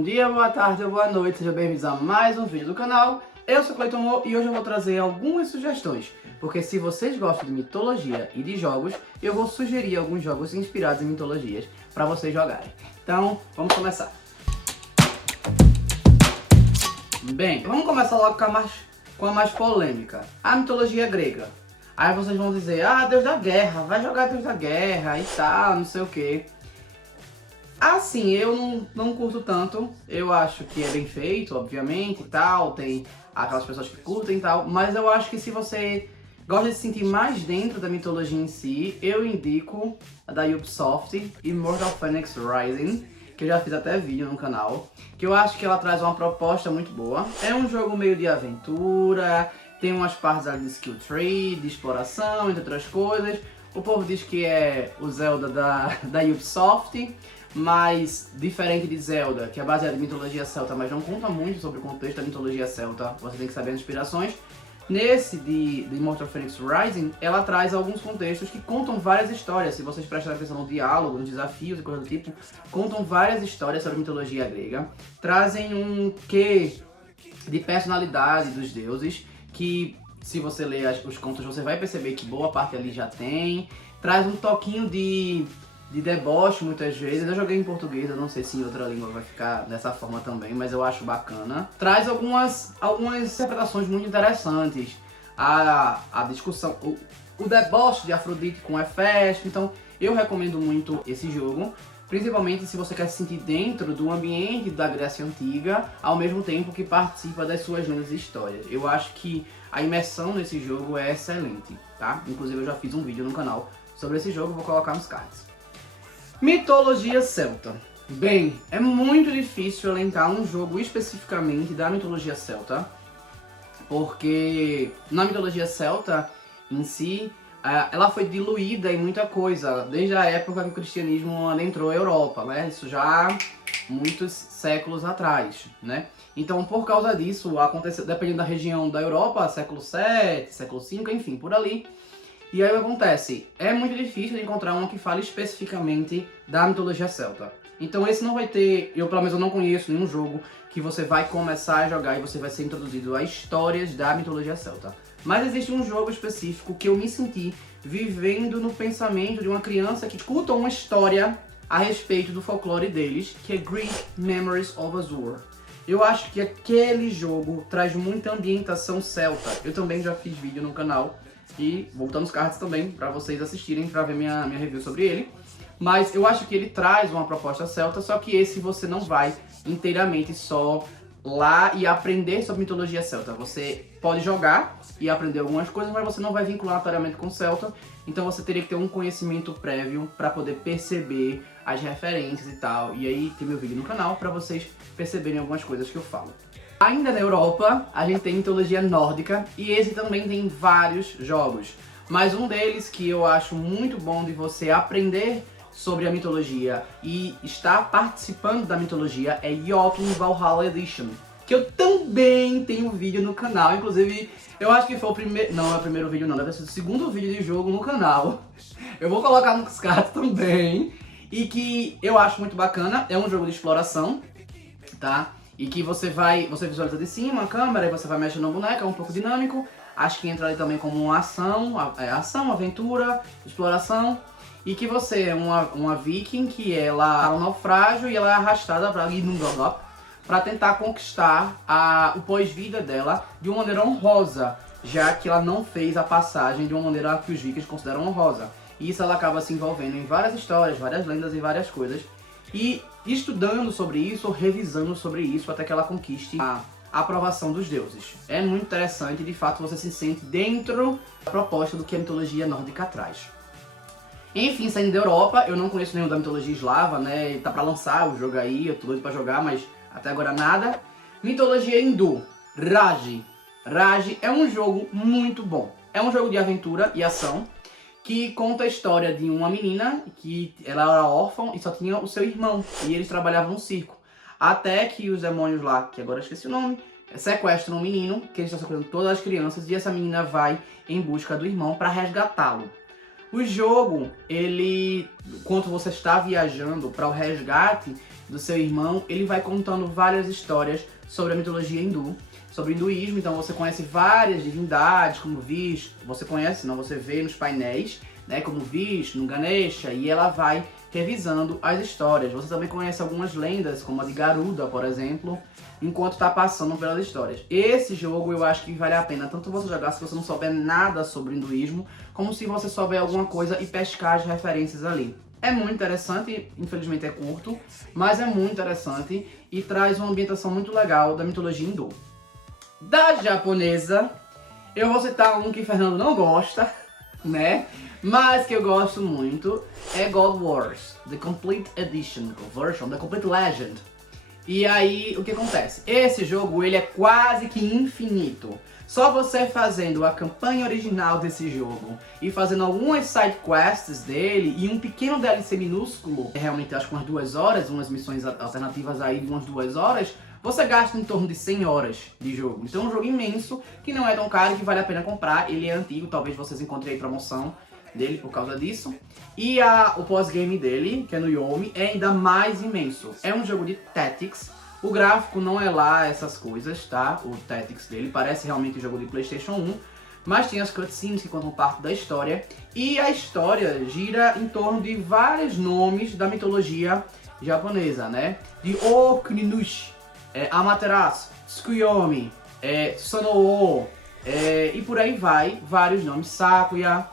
Bom dia, boa tarde ou boa noite, sejam bem-vindos a mais um vídeo do canal. Eu sou Cleiton Mo e hoje eu vou trazer algumas sugestões, porque se vocês gostam de mitologia e de jogos, eu vou sugerir alguns jogos inspirados em mitologias para vocês jogarem. Então, vamos começar. Bem, vamos começar logo com a mais polêmica, a mitologia grega. Aí vocês vão dizer, Deus da Guerra, vai jogar Deus da Guerra e tal, não sei o que. Assim, eu não curto tanto, eu acho que é bem feito, obviamente, e tal, tem aquelas pessoas que curtem e tal, mas eu acho que se você gosta de se sentir mais dentro da mitologia em si, eu indico a da Ubisoft, Immortal Phoenix Rising, que eu já fiz até vídeo no canal, que eu acho que ela traz uma proposta muito boa. É um jogo meio de aventura, tem umas partes ali de skill tree, de exploração, entre outras coisas. O povo diz que é o Zelda da Ubisoft, mas diferente de Zelda, que é baseado em mitologia celta, mas não conta muito sobre o contexto da mitologia celta, você tem que saber as inspirações. Nesse de Immortal Phoenix Rising, ela traz alguns contextos que contam várias histórias. Se vocês prestarem atenção no diálogo, nos desafios e coisas do tipo, contam várias histórias sobre a mitologia grega. Trazem um quê de personalidade dos deuses, que se você ler os contos você vai perceber que boa parte ali já tem. Traz um toquinho de deboche muitas vezes. Eu joguei em português, eu não sei se em outra língua vai ficar dessa forma também, mas eu acho bacana. Traz algumas interpretações muito interessantes. A discussão, o deboche de Afrodite com Hefesto. Então eu recomendo muito esse jogo, principalmente se você quer se sentir dentro do ambiente da Grécia Antiga, ao mesmo tempo que participa das suas lendas e histórias. Eu acho que a imersão nesse jogo é excelente, tá? Inclusive eu já fiz um vídeo no canal sobre esse jogo, vou colocar nos cards. Mitologia celta. Bem, é muito difícil elencar um jogo especificamente da mitologia celta, porque na mitologia celta em si, ela foi diluída em muita coisa, desde a época que o cristianismo adentrou a Europa, né? Isso já há muitos séculos atrás, né? Então, por causa disso, aconteceu, dependendo da região da Europa, século 7, século 5, enfim, por ali. E aí o que acontece? É muito difícil de encontrar uma que fale especificamente da mitologia celta. Então esse não vai ter, eu pelo menos eu não conheço nenhum jogo que você vai começar a jogar e você vai ser introduzido a histórias da mitologia celta. Mas existe um jogo específico que eu me senti vivendo no pensamento de uma criança que escuta uma história a respeito do folclore deles, que é Greek Memories of Azur. Eu acho que aquele jogo traz muita ambientação celta. Eu também já fiz vídeo no canal e voltando os cards também para vocês assistirem, para ver minha review sobre ele. Mas eu acho que ele traz uma proposta celta, só que esse você não vai inteiramente só lá e aprender sobre mitologia celta. Você pode jogar e aprender algumas coisas, mas você não vai vincular notoriamente com celta. Então você teria que ter um conhecimento prévio para poder perceber as referências e tal. E aí tem meu vídeo no canal para vocês perceberem algumas coisas que eu falo. Ainda na Europa, a gente tem mitologia nórdica e esse também tem vários jogos. Mas um deles que eu acho muito bom de você aprender sobre a mitologia e estar participando da mitologia é Jotun Valhalla Edition, que eu também tenho vídeo no canal. Inclusive, eu acho que foi o primeiro... Não é o primeiro vídeo não, deve ser o segundo vídeo de jogo no canal. Eu vou colocar nos cards também. E que eu acho muito bacana, é um jogo de exploração, tá? E que você visualiza de cima a câmera e você vai mexendo no boneco, é um pouco dinâmico. Acho que entra ali também como uma ação, aventura, exploração. E que você é uma viking que ela é um naufrágio e ela é arrastada para tentar conquistar o pós-vida dela de uma maneira honrosa, já que ela não fez a passagem de uma maneira que os vikings consideram honrosa. E isso ela acaba se envolvendo em várias histórias, várias lendas e várias coisas. E estudando sobre isso, revisando sobre isso, até que ela conquiste a aprovação dos deuses. É muito interessante, de fato você se sente dentro da proposta do que a mitologia nórdica traz. Enfim, saindo da Europa, eu não conheço nenhum da mitologia eslava, né? Tá pra lançar o jogo aí, eu tô doido pra jogar, mas até agora nada. Mitologia hindu, Raj. Raj é um jogo muito bom. É um jogo de aventura e ação, que conta a história de uma menina que ela era órfã e só tinha o seu irmão, e eles trabalhavam no circo. Até que os demônios lá, que agora eu esqueci o nome, sequestram um menino, que eles estão sequestrando todas as crianças, e essa menina vai em busca do irmão para resgatá-lo. O jogo, ele, enquanto você está viajando para o resgate do seu irmão, ele vai contando várias histórias sobre a mitologia hindu, sobre o hinduísmo. Então você conhece várias divindades, como Vishnu, você conhece, não, você vê nos painéis, né, como Vishnu, Ganesha, e ela vai revisando as histórias. Você também conhece algumas lendas, como a de Garuda, por exemplo, enquanto está passando pelas histórias. Esse jogo eu acho que vale a pena tanto você jogar se você não souber nada sobre hinduísmo, como se você souber alguma coisa e pescar as referências ali. É muito interessante, infelizmente é curto, mas é muito interessante e traz uma ambientação muito legal da mitologia hindu. Da japonesa, eu vou citar um que Fernando não gosta, né? Mas que eu gosto muito, é God Wars, The Complete Edition, Version, The Complete Legend. E aí, o que acontece? Esse jogo, ele é quase que infinito. Só você fazendo a campanha original desse jogo e fazendo algumas side quests dele e um pequeno DLC minúsculo, realmente acho que umas 2 horas, umas missões alternativas aí de umas 2 horas, você gasta em torno de 100 horas de jogo. Então é um jogo imenso, que não é tão caro e que vale a pena comprar. Ele é antigo, talvez vocês encontrem aí promoção dele por causa disso. E o pós-game dele, que é no Yomi, é ainda mais imenso. É um jogo de Tactics. O gráfico não é lá essas coisas, tá? O Tactics dele parece realmente um jogo de PlayStation 1. Mas tem as cutscenes que contam parte da história. E a história gira em torno de vários nomes da mitologia japonesa, né? De Okuninushi, Amaterasu, Tsukuyomi, Susanoo, e por aí vai, vários nomes, Sakuya.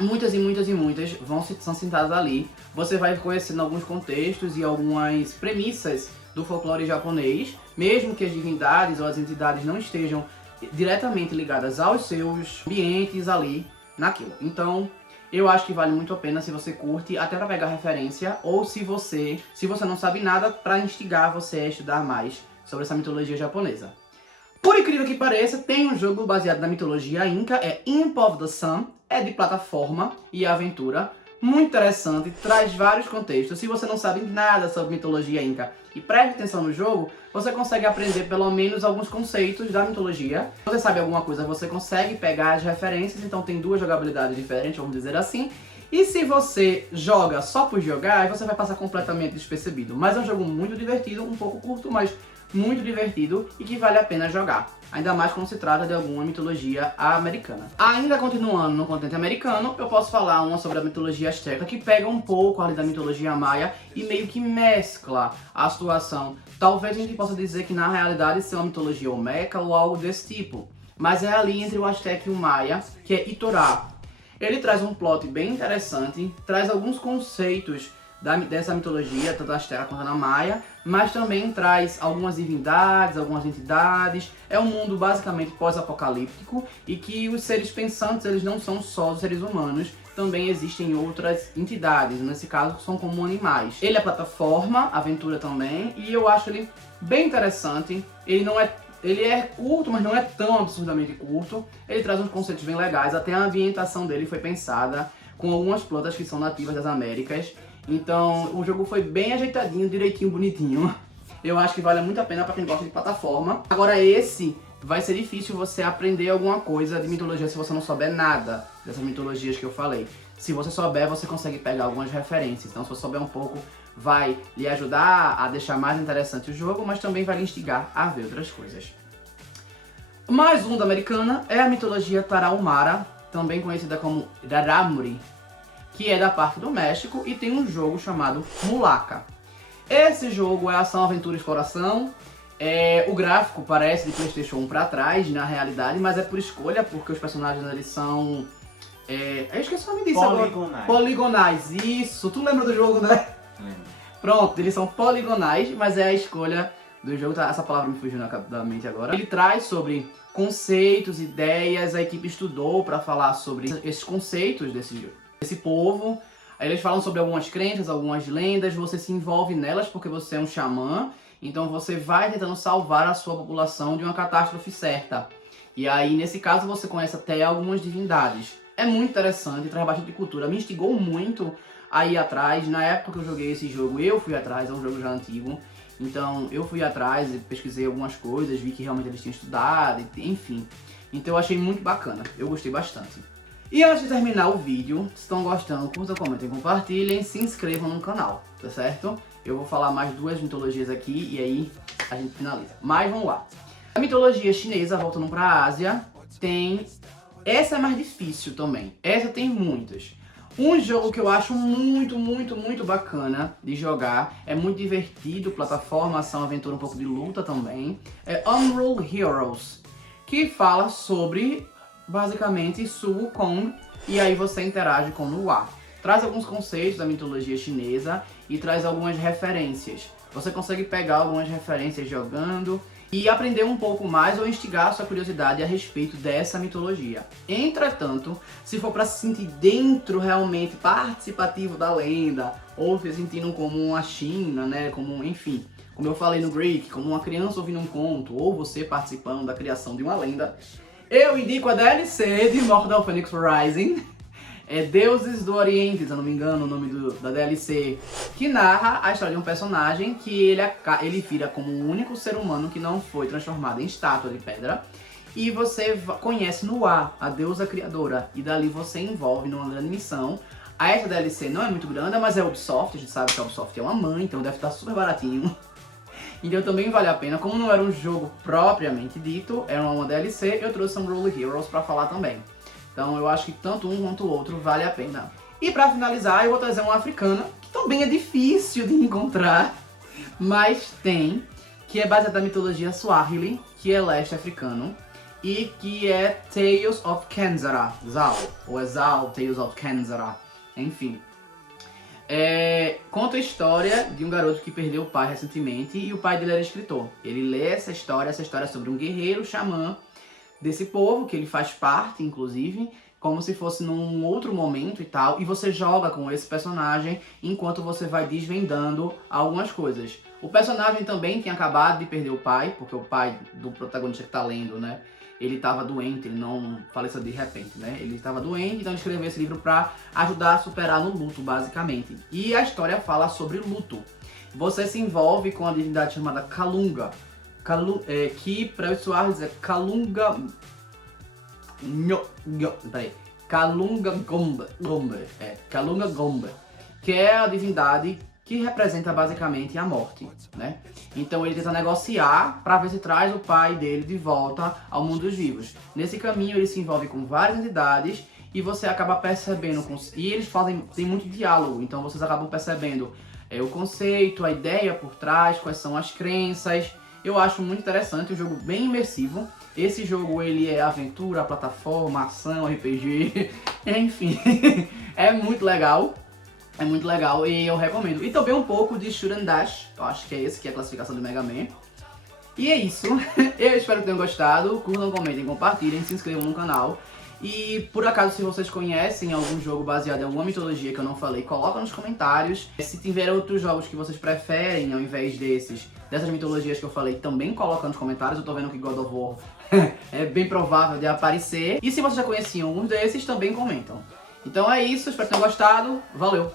Muitas e muitas e muitas são citadas ali. Você vai conhecendo alguns contextos e algumas premissas do folclore japonês, mesmo que as divindades ou as entidades não estejam diretamente ligadas aos seus ambientes ali naquilo. Então, eu acho que vale muito a pena se você curte, até para pegar referência, ou se você não sabe nada, para instigar você a estudar mais sobre essa mitologia japonesa. Por incrível que pareça, tem um jogo baseado na mitologia inca, é Imp of the Sun, é de plataforma e aventura, muito interessante, traz vários contextos. Se você não sabe nada sobre mitologia inca e preste atenção no jogo, você consegue aprender pelo menos alguns conceitos da mitologia. Se você sabe alguma coisa, você consegue pegar as referências, então tem 2 jogabilidades diferentes, vamos dizer assim. E se você joga só por jogar, você vai passar completamente despercebido. Mas é um jogo muito divertido, um pouco curto, mas muito divertido e que vale a pena jogar. Ainda mais quando se trata de alguma mitologia americana. Ainda continuando no continente americano, eu posso falar uma sobre a mitologia asteca, que pega um pouco ali da mitologia maia e meio que mescla a situação. Talvez a gente possa dizer que na realidade seja uma mitologia olmeca ou algo desse tipo. Mas é ali entre o asteca e o maia, que é Itorá. Ele traz um plot bem interessante, traz alguns conceitos dessa mitologia, tanto a asteca quanto a maia, mas também traz algumas divindades, algumas entidades. É um mundo basicamente pós-apocalíptico e que os seres pensantes, eles não são só os seres humanos, também existem outras entidades, nesse caso são como animais. Ele é plataforma, aventura também, e eu acho ele bem interessante. Ele é curto, mas não é tão absurdamente curto. Ele traz uns conceitos bem legais, até a ambientação dele foi pensada com algumas plantas que são nativas das Américas. Então o jogo foi bem ajeitadinho, direitinho, bonitinho. Eu acho que vale muito a pena para quem gosta de plataforma. Agora esse vai ser difícil você aprender alguma coisa de mitologia se você não souber nada dessas mitologias que eu falei. Se você souber, você consegue pegar algumas referências. Então se você souber um pouco, vai lhe ajudar a deixar mais interessante o jogo, mas também vai lhe instigar a ver outras coisas. Mais um da americana é a mitologia Tarahumara, também conhecida como Raramuri, que é da parte do México e tem um jogo chamado Mulaka. Esse jogo é ação, aventura e exploração. O gráfico parece de PlayStation 1 pra trás, na realidade, mas é por escolha, porque os personagens eles são... eu esqueci o nome disso agora. Poligonais, isso. Tu lembra do jogo, né? Lembro. Pronto, eles são poligonais, mas é a escolha do jogo, tá? Essa palavra me fugiu da mente agora. Ele traz sobre conceitos, ideias, a equipe estudou pra falar sobre esses conceitos desse povo. Aí eles falam sobre algumas crenças, algumas lendas, você se envolve nelas porque você é um xamã, então você vai tentando salvar a sua população de uma catástrofe certa. E aí, nesse caso, você conhece até algumas divindades. É muito interessante, traz bastante cultura, me instigou muito a ir atrás. Na época que eu joguei esse jogo, eu fui atrás, é um jogo já antigo, então eu fui atrás e pesquisei algumas coisas, vi que realmente eles tinham estudado, enfim. Então eu achei muito bacana, eu gostei bastante. E antes de terminar o vídeo, se estão gostando, curtam, comentem, compartilhem, se inscrevam no canal, tá certo? Eu vou falar mais 2 mitologias aqui e aí a gente finaliza. Mas vamos lá. A mitologia chinesa, voltando pra Ásia, tem... Essa é mais difícil também. Essa tem muitas. Um jogo que eu acho muito bacana de jogar, é muito divertido, plataforma, ação, aventura, um pouco de luta também, é Unreal Heroes, que fala sobre, basicamente, Sun Wukong, e aí você interage com o Hua. Traz alguns conceitos da mitologia chinesa e traz algumas referências. Você consegue pegar algumas referências jogando e aprender um pouco mais ou instigar a sua curiosidade a respeito dessa mitologia. Entretanto, se for para se sentir dentro realmente participativo da lenda, ou se sentindo como uma China, né, como, enfim, como eu falei no Greek, como uma criança ouvindo um conto, ou você participando da criação de uma lenda, eu indico a DLC de Immortal Phoenix Rising, é Deuses do Oriente, se eu não me engano o nome da DLC, que narra a história de um personagem que ele vira como o único ser humano que não foi transformado em estátua de pedra, e você conhece Nuwa, a deusa criadora, e dali você envolve numa grande missão. Essa DLC não é muito grande, mas é Ubisoft, a gente sabe que a Ubisoft é uma mãe, então deve estar super baratinho. Então também vale a pena, como não era um jogo propriamente dito, era uma DLC, eu trouxe Unreal Heroes pra falar também. Então eu acho que tanto um quanto o outro vale a pena. E pra finalizar, eu vou trazer uma africana, que também é difícil de encontrar, mas tem, que é baseada na mitologia Swahili, que é leste africano, e que é Tales of Kenzara, Zal, ou é Zal, Tales of Kenzara, enfim. Conta a história de um garoto que perdeu o pai recentemente, e o pai dele era escritor. Ele lê essa história é sobre um guerreiro xamã desse povo, que ele faz parte, inclusive, como se fosse num outro momento e tal, e você joga com esse personagem enquanto você vai desvendando algumas coisas. O personagem também tinha acabado de perder o pai, porque o pai do protagonista que tá lendo, né, ele estava doente, ele não faleceu de repente, né, ele estava doente, então ele escreveu esse livro para ajudar a superar no luto, basicamente. E a história fala sobre luto. Você se envolve com a divindade chamada Kalunga, que para os Swahili é Kalunga... Kalunga Gombe. Kalunga Gombe. Que é a divindade que representa basicamente a morte, né? Então ele tenta negociar para ver se traz o pai dele de volta ao mundo dos vivos. Nesse caminho ele se envolve com várias entidades e você acaba percebendo... E eles tem muito diálogo, então vocês acabam percebendo o conceito, a ideia por trás, quais são as crenças... Eu acho muito interessante, um jogo bem imersivo. Esse jogo ele é aventura, plataforma, ação, RPG, enfim, é muito legal e eu recomendo. E também um pouco de Shoot and Dash, eu acho que é esse que é a classificação do Mega Man. E é isso, eu espero que tenham gostado, curtam, comentem, compartilhem, se inscrevam no canal. E por acaso, se vocês conhecem algum jogo baseado em alguma mitologia que eu não falei, coloca nos comentários. Se tiver outros jogos que vocês preferem ao invés dessas mitologias que eu falei, também coloca nos comentários. Eu tô vendo que God of War é bem provável de aparecer. E se vocês já conheciam alguns desses, também comentam. Então é isso, espero que tenham gostado. Valeu!